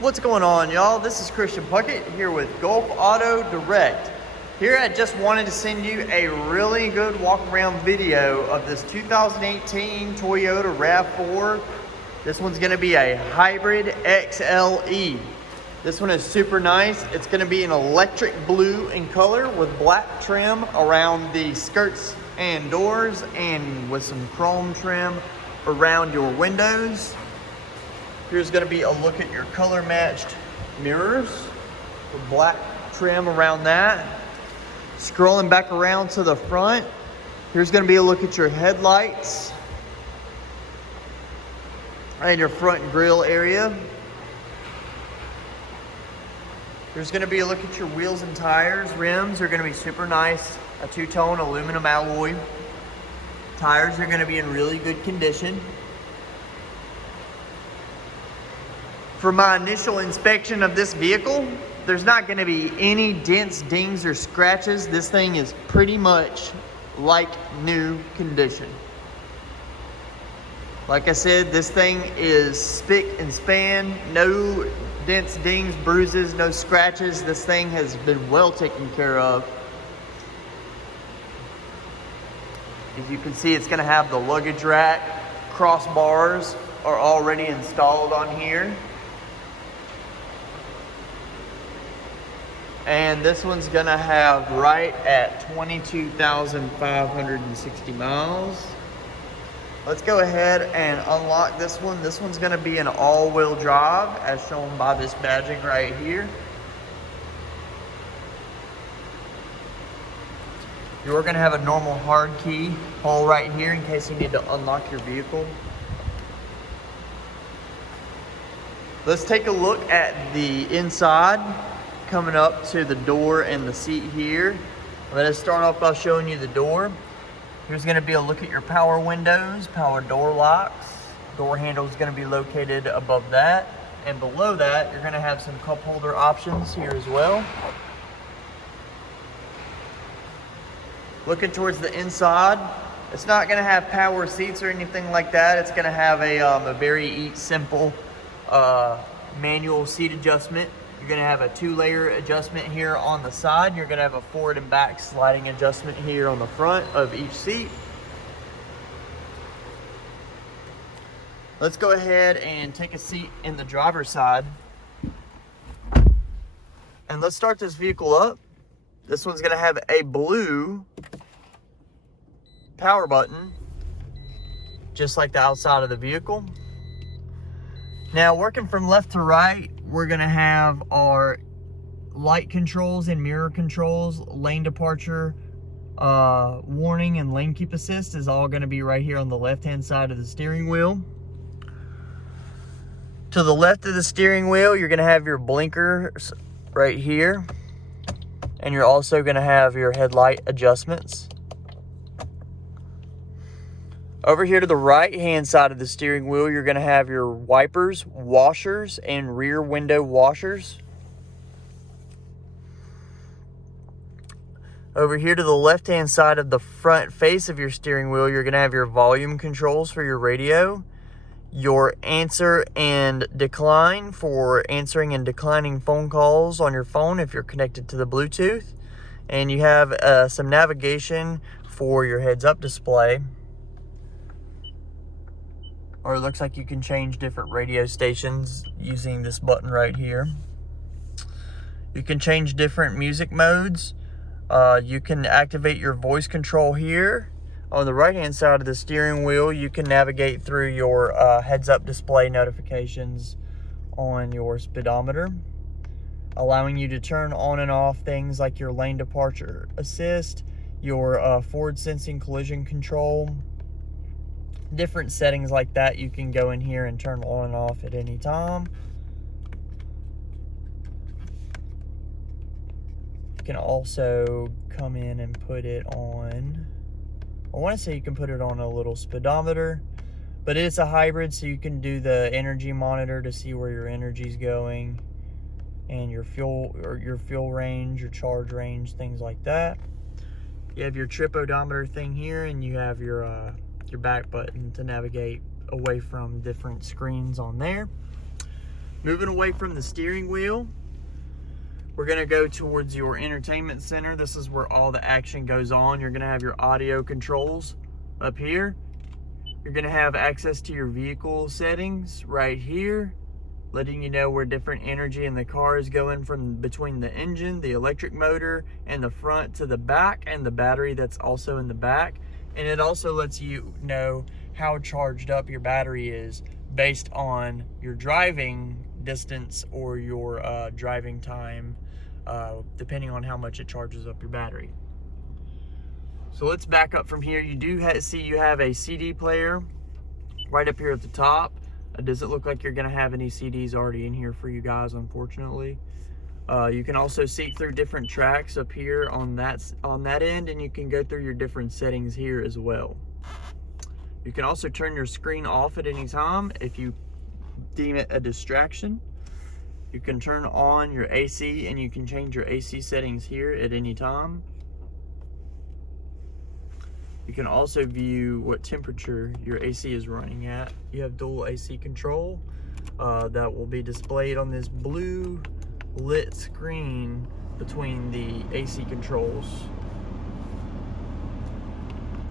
What's going on, y'all? This is Christian Puckett here with Gulf Auto Direct. Here I just wanted to send you a really good walk around video of this 2018 Toyota RAV4. This one's gonna be a hybrid XLE. This one is super nice. It's gonna be an electric blue in color with black trim around the skirts and doors and with some chrome trim around your windows. Here's gonna be a look at your color matched mirrors with black trim around that. Scrolling back around to the front, here's gonna be a look at your headlights and your front grille area. There's gonna be a look at your wheels and tires. Rims are gonna be super nice, a two-tone aluminum alloy. Tires are gonna be in really good condition. For my initial inspection of this vehicle, there's not gonna be any dents, dings, or scratches. This thing is pretty much like new condition. Like I said, this thing is spick and span, no dents, dings, bruises, no scratches. This thing has been well taken care of. As you can see, it's gonna have the luggage rack. Crossbars are already installed on here. And this one's gonna have right at 22,560 miles. Let's go ahead and unlock this one. This one's gonna be an all-wheel drive as shown by this badging right here. You're gonna have a normal hard key hole right here in case you need to unlock your vehicle. Let's take a look at the inside. Coming up to the door and the seat here. Let us start off by showing you the door. Here's gonna be a look at your power windows, power door locks. Door handle is gonna be located above that. And below that, you're gonna have some cup holder options here as well. Looking towards the inside, it's not gonna have power seats or anything like that. It's gonna have a very simple manual seat adjustment. You're gonna have a 2-layer adjustment here on the side. You're gonna have a forward and back sliding adjustment here on the front of each seat. Let's go ahead and take a seat in the driver's side. And let's start this vehicle up. This one's gonna have a blue power button, just like the outside of the vehicle. Now, working from left to right, we're gonna have our light controls and mirror controls, lane departure, warning, and lane keep assist is all gonna be right here on the left-hand side of the steering wheel. To the left of the steering wheel, you're gonna have your blinkers right here. And you're also gonna have your headlight adjustments. Over here to the right-hand side of the steering wheel, you're gonna have your wipers, washers, and rear window washers. Over here to the left-hand side of the front face of your steering wheel, you're gonna have your volume controls for your radio, your answer and decline for answering and declining phone calls on your phone if you're connected to the Bluetooth, and you have some navigation for your heads-up display. Or it looks like you can change different radio stations using this button right here. You can change different music modes. You can activate your voice control here. On the right-hand side of the steering wheel, you can navigate through your heads-up display notifications on your speedometer, allowing you to turn on and off things like your lane departure assist, your forward sensing collision control, different settings like that. You can go in here and turn on and off at any time. You can also come in and put it on, I want to say you can put it on a little speedometer, but it's a hybrid, so you can do the energy monitor to see where your energy's going and your fuel range, your charge range, things like that. You have your trip odometer thing here, and you have your back button to navigate away from different screens on there. Moving away from the steering wheel, we're gonna go towards your entertainment center. This is where all the action goes on. You're gonna have your audio controls up here. You're gonna have access to your vehicle settings right here, letting you know where different energy in the car is going from between the engine, the electric motor, and the front to the back, and the battery that's also in the back. And it also lets you know how charged up your battery is based on your driving distance or your driving time, depending on how much it charges up your battery. So let's back up from here. You do see you have a CD player right up here at the top. It doesn't look like you're gonna have any CDs already in here for you guys, unfortunately. You can also see through different tracks up here on that end, and you can go through your different settings here as well. You can also turn your screen off at any time if you deem it a distraction. You can turn on your AC, and you can change your AC settings here at any time. You can also view what temperature your AC is running at. You have dual AC control that will be displayed on this blue lit screen between the AC controls.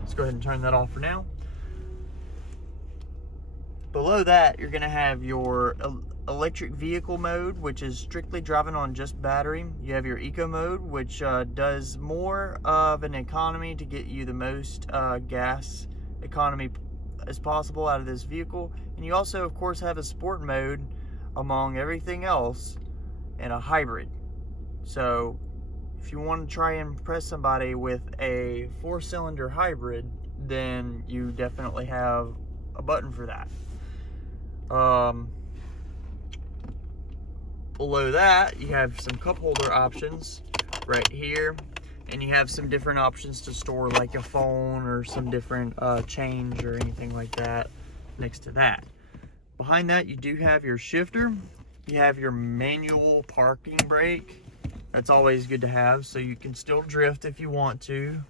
Let's go ahead and turn that off for now. Below that, you're gonna have your electric vehicle mode, which is strictly driving on just battery. You have your eco mode, which does more of an economy to get you the most gas economy as possible out of this vehicle. And you also, of course, have a sport mode among everything else, and a hybrid. So if you want to try and impress somebody with a 4-cylinder hybrid, then you definitely have a button for that. Below that, you have some cup holder options right here, and you have some different options to store like a phone or some different change or anything like that next to that. Behind that, you do have your shifter. You have your manual parking brake. That's always good to have, so you can still drift if you want to.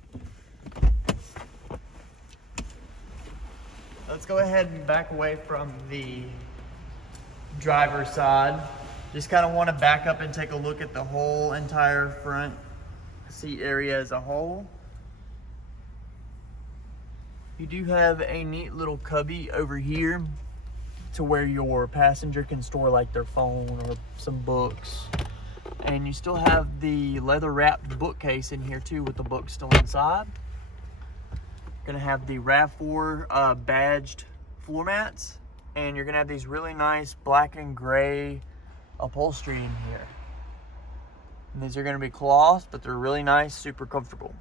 Let's go ahead and back away from the driver's side. Just kind of want to back up and take a look at the whole entire front seat area as a whole. You do have a neat little cubby over here to where your passenger can store like their phone or some books. And you still have the leather wrapped bookcase in here too, with the books still inside. Gonna have the RAV4 badged floor mats, and you're gonna have these really nice black and gray upholstery in here. And these are gonna be cloth, but they're really nice, super comfortable.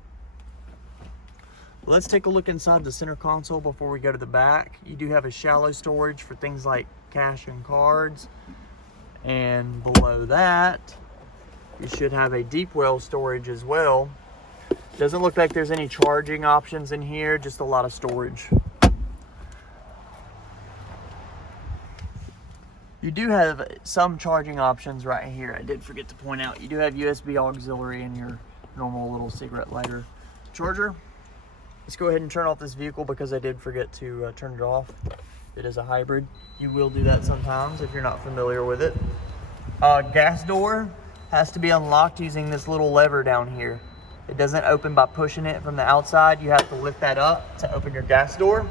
Let's take a look inside the center console before we go to the back. You do have a shallow storage for things like cash and cards. And below that, you should have a deep well storage as well. Doesn't look like there's any charging options in here, just a lot of storage. You do have some charging options right here. I did forget to point out, you do have USB auxiliary in your normal little cigarette lighter charger. Let's go ahead and turn off this vehicle because I did forget to turn it off. It is a hybrid. You will do that sometimes if you're not familiar with it. Gas door has to be unlocked using this little lever down here. It doesn't open by pushing it from the outside. You have to lift that up to open your gas door.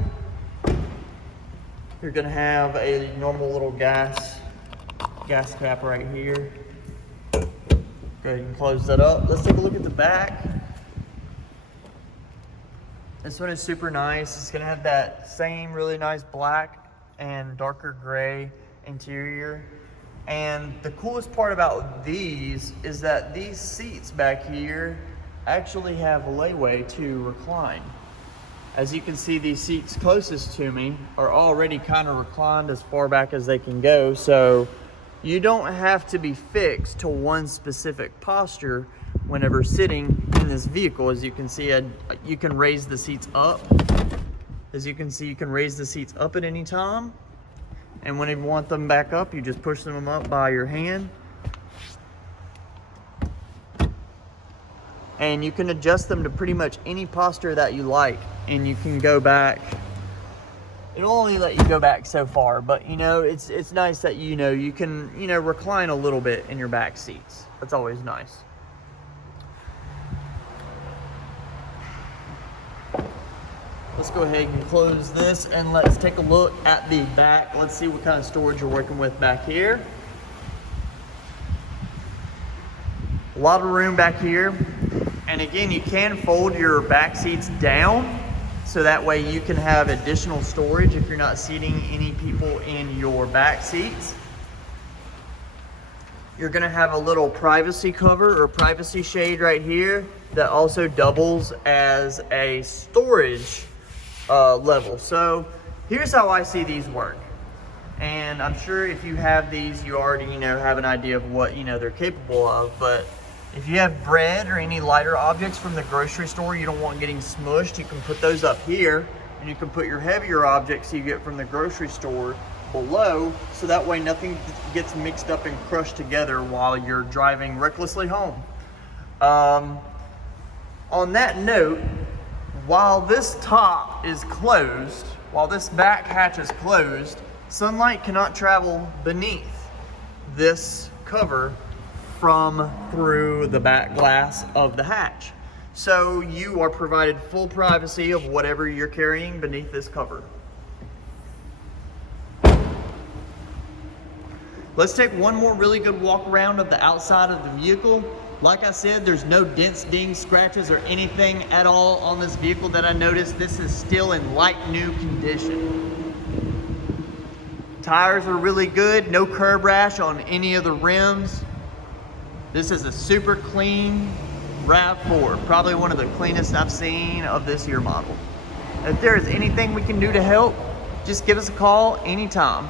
You're gonna have a normal little gas cap right here. Go ahead and close that up. Let's take a look at the back. This one is super nice. It's gonna have that same really nice black and darker gray interior. And the coolest part about these is that these seats back here actually have leeway to recline. As you can see, these seats closest to me are already kind of reclined as far back as they can go, so you don't have to be fixed to one specific posture whenever sitting in this vehicle. As you can see, you can raise the seats up. As you can see, you can raise the seats up at any time, and when you want them back up, you just push them up by your hand. And you can adjust them to pretty much any posture that you like, and you can go back It'll only let you go back so far, but you know, it's nice that you know you can, you know, recline a little bit in your back seats. That's always nice. Let's go ahead and close this and let's take a look at the back. Let's see what kind of storage you're working with back here. A lot of room back here. And again, you can fold your back seats down so that way you can have additional storage if you're not seating any people in your back seats. You're gonna have a little privacy cover or privacy shade right here that also doubles as a storage level. So here's how I see these work. And I'm sure if you have these, you already, you know, have an idea of what, you know, they're capable of. But if you have bread or any lighter objects from the grocery store you don't want getting smushed, you can put those up here, and you can put your heavier objects you get from the grocery store below, so that way nothing gets mixed up and crushed together while you're driving recklessly home. On that note, while this top is closed, while this back hatch is closed, sunlight cannot travel beneath this cover from through the back glass of the hatch. So you are provided full privacy of whatever you're carrying beneath this cover. Let's take one more really good walk around of the outside of the vehicle. Like I said, there's no dents, dings, scratches, or anything at all on this vehicle that I noticed. This is still in like new condition. Tires are really good, no curb rash on any of the rims. This is a super clean RAV4, probably one of the cleanest I've seen of this year model. If there is anything we can do to help, just give us a call anytime.